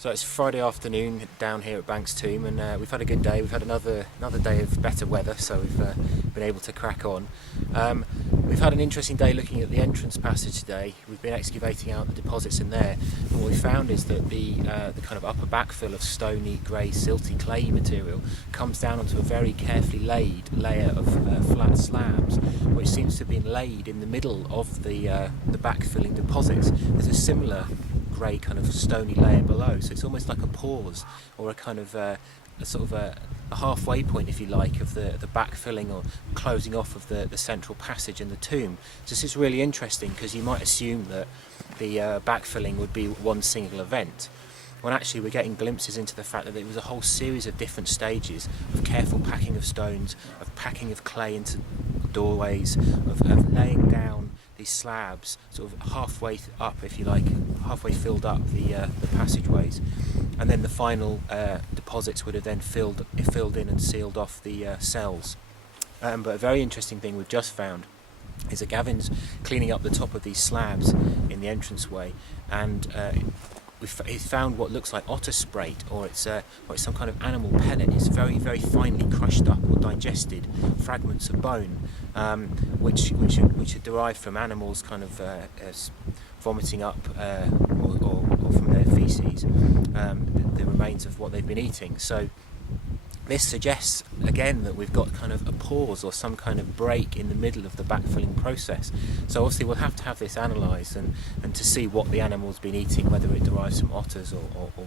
So it's Friday afternoon down here at Banks Tomb, and we've had a good day. We've had another day of better weather, so we've been able to crack on. We've had an interesting day looking at the entrance passage today. We've been excavating out the deposits in there, and what we found is that the kind of upper backfill of stony, grey, silty clay material comes down onto a very carefully laid layer of flat slabs, which seems to have been laid in the middle of the backfilling deposits. There's a similar grey kind of stony layer below, so it's almost like a pause or a kind of a halfway point, if you like, of the backfilling or closing off of the central passage in the tomb. So this is really interesting because you might assume that the backfilling would be one single event, when actually we're getting glimpses into the fact that it was a whole series of different stages of careful packing of stones, of packing of clay into doorways, of laying down these slabs sort of halfway up, if you like, halfway filled up the passageways, and then the final deposits would have then filled in and sealed off the cells. But a very interesting thing we've just found is that Gavin's cleaning up the top of these slabs in the entranceway, and he's found what looks like otter sprate, or it's some kind of animal pellet. It's very, very finely crushed up or digested fragments of bone, which are derived from animals kind of vomiting up or from their feces, the remains of what they've been eating. So this suggests again that we've got kind of a pause or some kind of break in the middle of the backfilling process. So obviously we'll have to have this analysed and to see what the animal's been eating, whether it derives from otters or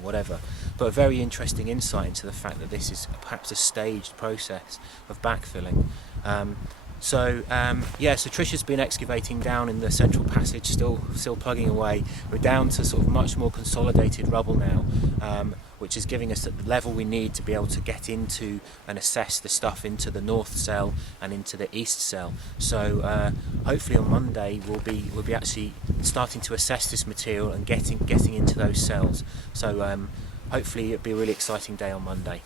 whatever. But a very interesting insight into the fact that this is perhaps a staged process of backfilling. So Trisha's been excavating down in the central passage, still plugging away. We're down to sort of much more consolidated rubble now, which is giving us the level we need to be able to get into and assess the stuff into the north cell and into the east cell. So hopefully on Monday we'll be actually starting to assess this material and getting into those cells. So hopefully it'll be a really exciting day on Monday.